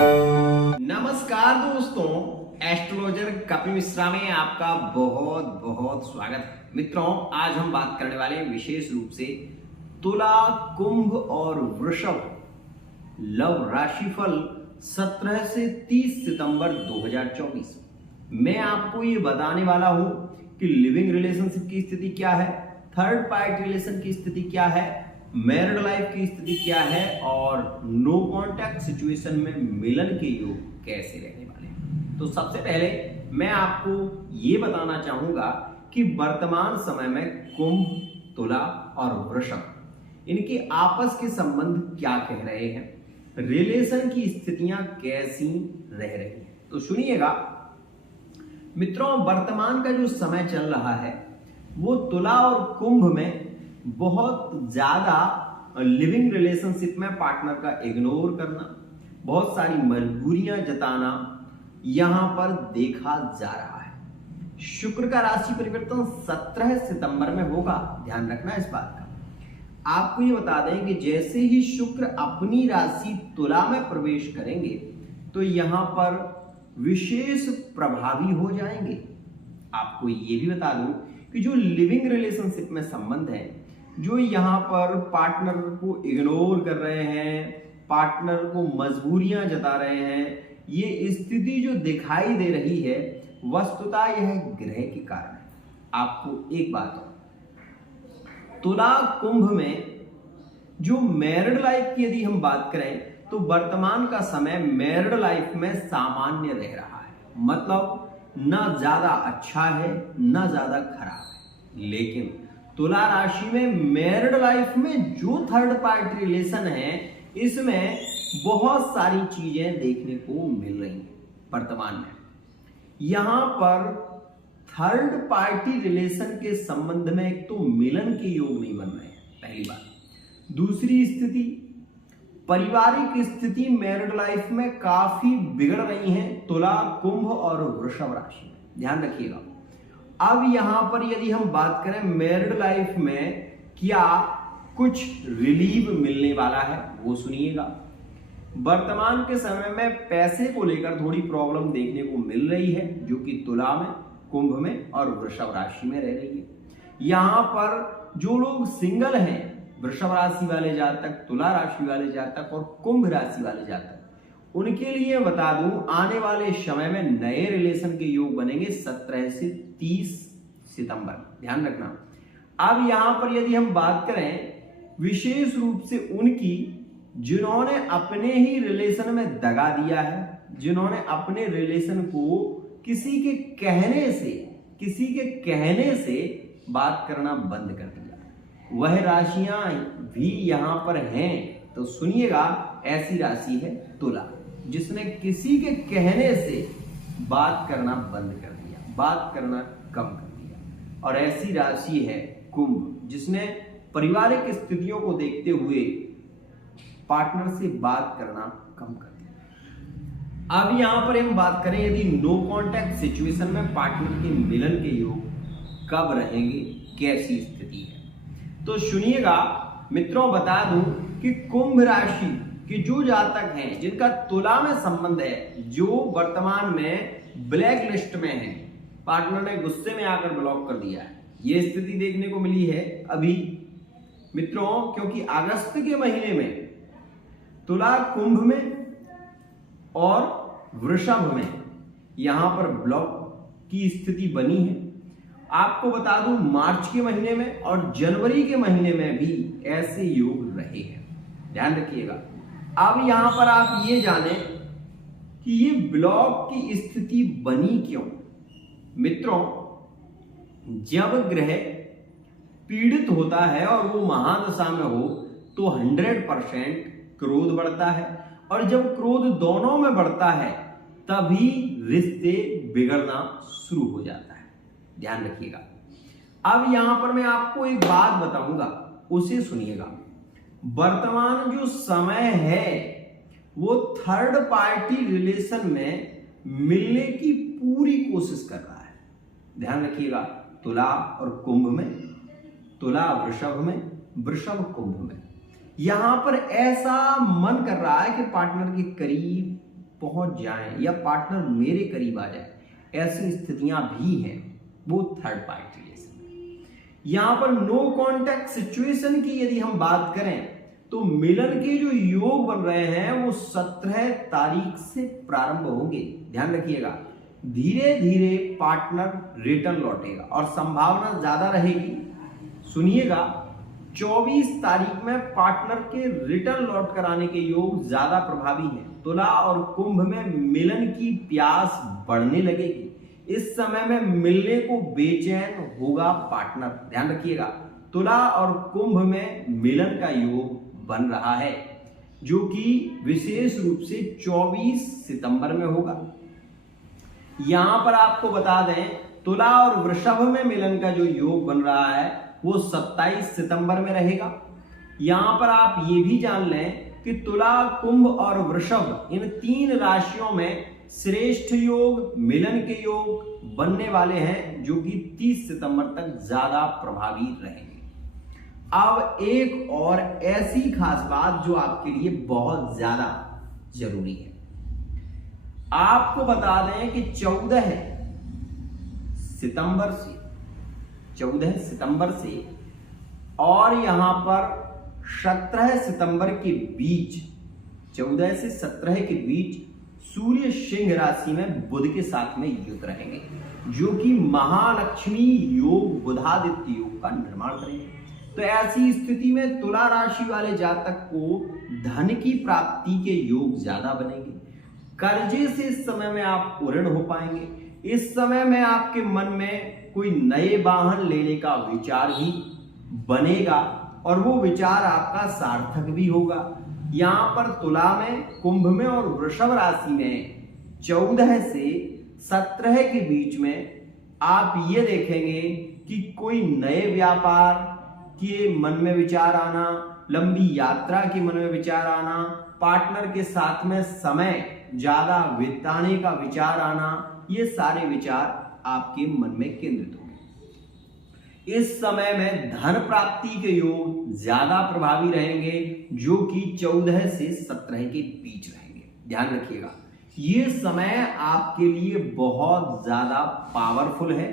नमस्कार दोस्तों, एस्ट्रोलॉजर कपिल मिश्रा में आपका बहुत बहुत स्वागत है। मित्रों, आज हम बात करने वाले हैं विशेष रूप से तुला, कुंभ और वृषभ लव राशिफल 17 से 30 सितंबर 2024। मैं आपको ये बताने वाला हूं कि लिविंग रिलेशनशिप की स्थिति क्या है, थर्ड पार्टी रिलेशन की स्थिति क्या है, मैरिड लाइफ की स्थिति क्या है और नो कांटेक्ट सिचुएशन में मिलन के योग कैसे रहने वाले हैं। तो सबसे पहले मैं आपको ये बताना चाहूंगा कि वर्तमान समय में कुंभ, तुला और वृषभ इनके आपस के संबंध क्या कह रहे हैं, रिलेशन की स्थितियां कैसी रह रही हैं। तो सुनिएगा मित्रों, वर्तमान का जो समय चल रहा है वो तुला और कुंभ में बहुत ज्यादा लिविंग रिलेशनशिप में पार्टनर का इग्नोर करना, बहुत सारी मजबूरियां जताना यहां पर देखा जा रहा है। शुक्र का राशि परिवर्तन 17 सितंबर में होगा, ध्यान रखना इस बात का। आपको ये बता दें कि जैसे ही शुक्र अपनी राशि तुला में प्रवेश करेंगे तो यहां पर विशेष प्रभावी हो जाएंगे। आपको ये भी बता दूं कि जो लिविंग रिलेशनशिप में संबंध है, जो यहाँ पर पार्टनर को इग्नोर कर रहे हैं, पार्टनर को मजबूरियां जता रहे हैं, ये स्थिति जो दिखाई दे रही है वस्तुतः यह ग्रह के कारण है। आपको एक बात हो, तुला कुंभ में जो मैरिड लाइफ की यदि हम बात करें तो वर्तमान का समय मैरिड लाइफ में सामान्य रह रहा है, मतलब ना ज्यादा अच्छा है ना ज्यादा खराब है। लेकिन तुला राशि में मैरिड लाइफ में जो थर्ड पार्टी रिलेशन है इसमें बहुत सारी चीजें देखने को मिल रही हैं वर्तमान में। यहां पर थर्ड पार्टी रिलेशन के संबंध में एक तो मिलन के योग नहीं बन रहे हैं, पहली बात। दूसरी स्थिति, पारिवारिक स्थिति मैरिड लाइफ में काफी बिगड़ रही है तुला, कुंभ और वृषभ राशि में, ध्यान रखिएगा। अब यहां पर यदि हम बात करें मैरिड लाइफ में क्या कुछ रिलीफ मिलने वाला है वो सुनिएगा। वर्तमान के समय में पैसे को लेकर थोड़ी प्रॉब्लम देखने को मिल रही है, जो कि तुला में, कुंभ में और वृषभ राशि में रह रही है। यहां पर जो लोग सिंगल हैं, वृषभ राशि वाले जातक, तुला राशि वाले जातक और कुंभ राशि वाले जातक, उनके लिए बता दूं आने वाले समय में नए रिलेशन के योग बनेंगे 17 से 30 सितंबर, ध्यान रखना। अब यहां पर यदि हम बात करें विशेष रूप से उनकी जिन्होंने अपने ही रिलेशन में दगा दिया है, जिन्होंने अपने रिलेशन को किसी के कहने से बात करना बंद कर दिया, वह राशियां भी यहां पर हैं। तो सुनिएगा, ऐसी राशि है तुला जिसने किसी के कहने से बात करना बंद कर दिया, बात करना कम कर दिया। और ऐसी राशि है कुंभ जिसने पारिवारिक स्थितियों को देखते हुए पार्टनर से बात करना कम कर दिया। अब यहां पर हम बात करें यदि नो कांटेक्ट सिचुएशन में पार्टनर के मिलन के योग कब रहेंगे, कैसी स्थिति है, तो सुनिएगा मित्रों। बता दूं कि कुंभ राशि कि जो जातक हैं जिनका तुला में संबंध है, जो वर्तमान में ब्लैक लिस्ट में है, पार्टनर ने गुस्से में आकर ब्लॉक कर दिया है, ये स्थिति देखने को मिली है अभी मित्रों। क्योंकि अगस्त के महीने में तुला, कुंभ में और वृषभ में यहां पर ब्लॉक की स्थिति बनी है। आपको बता दूं मार्च के महीने में और जनवरी के महीने में भी ऐसे योग रहे हैं, ध्यान रखिएगा। अब यहां पर आप ये जानें कि ये ब्लॉक की स्थिति बनी क्यों। मित्रों, जब ग्रह पीड़ित होता है और वो महादशा में हो तो 100% क्रोध बढ़ता है, और जब क्रोध दोनों में बढ़ता है तभी रिश्ते बिगड़ना शुरू हो जाता है, ध्यान रखिएगा। अब यहां पर मैं आपको एक बात बताऊंगा, उसे सुनिएगा। वर्तमान जो समय है वो थर्ड पार्टी रिलेशन में मिलने की पूरी कोशिश कर रहा है, ध्यान रखिएगा। तुला और कुंभ में, तुला वृषभ में, वृषभ कुंभ में, यहां पर ऐसा मन कर रहा है कि पार्टनर के करीब पहुंच जाएं या पार्टनर मेरे करीब आ जाए, ऐसी स्थितियां भी हैं, वो थर्ड पार्टी रिलेशन। यहां पर नो कॉन्टैक्ट सिचुएशन की यदि हम बात करें तो मिलन के जो योग बन रहे हैं वो 17 तारीख से प्रारंभ होंगे। ध्यान रखिएगा, धीरे धीरे पार्टनर रिटर्न लौटेगा और संभावना ज्यादा रहेगी। सुनिएगा, 24 तारीख में पार्टनर के रिटर्न लौट कर आने के योग ज्यादा प्रभावी हैं। तुला और कुंभ में मिलन की प्यास बढ़ने लगेगी। इस समय में मिलने को बेचैन होगा पार्टनर। ध्यान रखिएगा, तुला और कुंभ में मिलन का योग बन रहा है जो कि विशेष रूप से 24 सितंबर में होगा। यहां पर आपको बता दें, तुला और वृषभ में मिलन का जो योग बन रहा है वो 27 सितंबर में रहेगा। यहां पर आप ये भी जान लें कि तुला, कुंभ और वृषभ इन 3 राशियों में श्रेष्ठ योग, मिलन के योग बनने वाले हैं जो कि 30 सितंबर तक ज्यादा प्रभावी रहेंगे। अब एक और ऐसी खास बात जो आपके लिए बहुत ज्यादा जरूरी है, आपको बता दें कि 14 सितंबर से और यहां पर 17 सितंबर के बीच, 14 से 17 के बीच सूर्य सिंह राशि में बुध के साथ में युक्त रहेंगे जो कि महालक्ष्मी योग, बुधादित्य योग का निर्माण करेंगे। तो ऐसी स्थिति में तुला राशि वाले जातक को धन की प्राप्ति के योग ज्यादा बनेंगे। कर्जे से इस समय में आप ऋण हो पाएंगे। इस समय में आपके मन में कोई नए वाहन लेने का विचार भी बनेगा और वो विचार आपका सार्थक भी होगा। यहां पर तुला में, कुंभ में और वृषभ राशि में 14 से 17 के बीच में आप ये देखेंगे कि कोई नए व्यापार के मन में विचार आना, लंबी यात्रा के मन में विचार आना, पार्टनर के साथ में समय ज्यादा बिताने का विचार आना, ये सारे विचार आपके मन में केंद्रित होंगे। इस समय में धन प्राप्ति के योग ज्यादा प्रभावी रहेंगे जो कि 14 से 17 के बीच रहेंगे। ध्यान रखिएगा, ये समय आपके लिए बहुत ज्यादा पावरफुल है।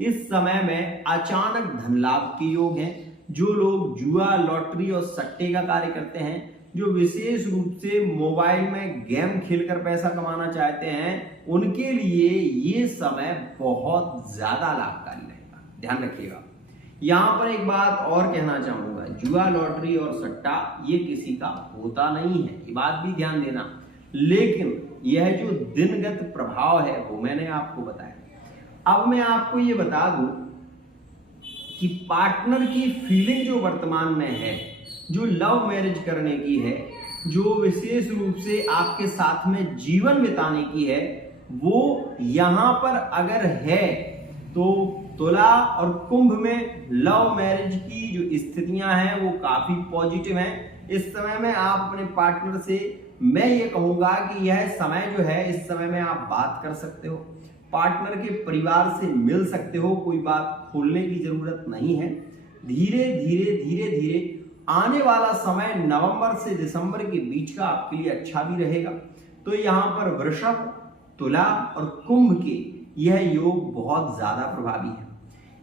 इस समय में अचानक धन लाभ के योग हैं। जो लोग जुआ, लॉटरी और सट्टे का कार्य करते हैं, जो विशेष रूप से मोबाइल में गेम खेलकर पैसा कमाना चाहते हैं, उनके लिए ये समय बहुत ज्यादा लाभकारी रहेगा। ध्यान रखिएगा। यहां पर एक बात और कहना चाहूंगा, जुआ, लॉटरी और सट्टा ये किसी का होता नहीं है, ये बात भी ध्यान देना। लेकिन यह जो दिनगत प्रभाव है वो मैंने आपको बताया। अब मैं आपको ये बता दूं कि पार्टनर की फीलिंग जो वर्तमान में है, जो लव मैरिज करने की है, जो विशेष रूप से आपके साथ में जीवन बिताने की है, वो यहां पर अगर है तो तुला और कुंभ में लव मैरिज की जो स्थितियां हैं वो काफी पॉजिटिव हैं। इस समय में आप अपने पार्टनर से, मैं ये कहूंगा कि यह समय जो है, इस समय में आप बात कर सकते हो, पार्टनर के परिवार से मिल सकते हो, कोई बात खोलने की जरूरत नहीं है। धीरे धीरे आने वाला समय नवंबर से दिसंबर के बीच का आपके लिए अच्छा भी रहेगा। तो यहाँ पर वृषभ, तुला और कुंभ के यह योग बहुत ज्यादा प्रभावी है।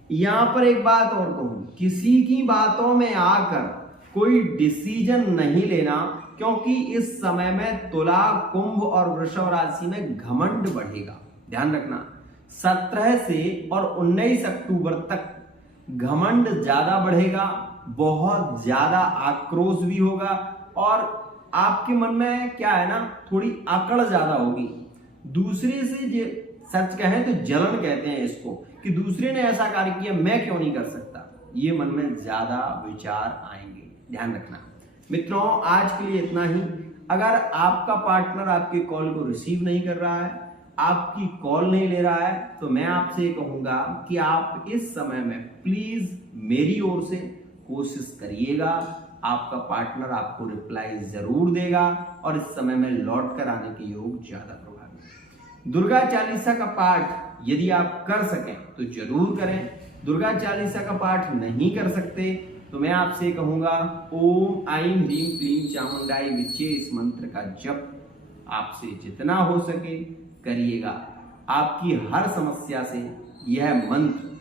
यहाँ पर एक बात और कहूं, किसी की बातों में आकर कोई डिसीजन नहीं लेना, क्योंकि इस समय में तुला, कुंभ और वृषभ राशि में घमंड बढ़ेगा। ध्यान रखना, 17 से और 19 अक्टूबर तक घमंड ज्यादा बढ़ेगा, बहुत ज्यादा आक्रोश भी होगा और आपके मन में क्या है ना, थोड़ी अकड़ ज्यादा होगी। दूसरे से सच कहें तो जलन कहते हैं इसको, कि दूसरे ने ऐसा कार्य किया, मैं क्यों नहीं कर सकता, ये मन में ज्यादा विचार आएंगे। ध्यान रखना मित्रों, आज के लिए इतना ही। अगर आपका पार्टनर आपके कॉल को रिसीव नहीं कर रहा है, आपकी कॉल नहीं ले रहा है, तो मैं आपसे कहूंगा कि आप इस समय में प्लीज मेरी ओर से कोशिश करिएगा। आपका पार्टनर आपको रिप्लाई जरूर देगा और इस समय में लौट कर आने के योग ज्यादा प्रभावी है। दुर्गा चालीसा का पाठ यदि आप कर सकें तो जरूर करें। दुर्गा चालीसा का पाठ नहीं कर सकते तो मैं आपसे कहूंगा, ओम ऐं ह्रीं क्लीं चामुंडाई विच्चे इस मंत्र का जप आपसे जितना हो सके करिएगा। आपकी हर समस्या से यह मंत्र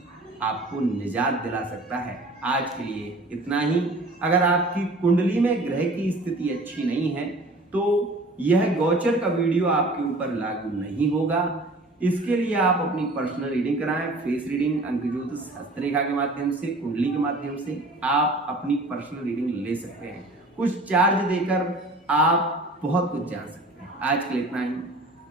आपको निजात दिला सकता है। आज के लिए इतना ही। अगर आपकी कुंडली में ग्रह की स्थिति अच्छी नहीं है तो यह गोचर का वीडियो आपके ऊपर लागू नहीं होगा। इसके लिए आप अपनी पर्सनल रीडिंग कराएं, फेस रीडिंग, अंक ज्योतिष, हस्तरेखा के माध्यम से, कुंडली के माध्यम से आप अपनी पर्सनल रीडिंग ले सकते हैं। कुछ चार्ज देकर आप बहुत कुछ जान सकते हैं। आज के लिए इतना ही।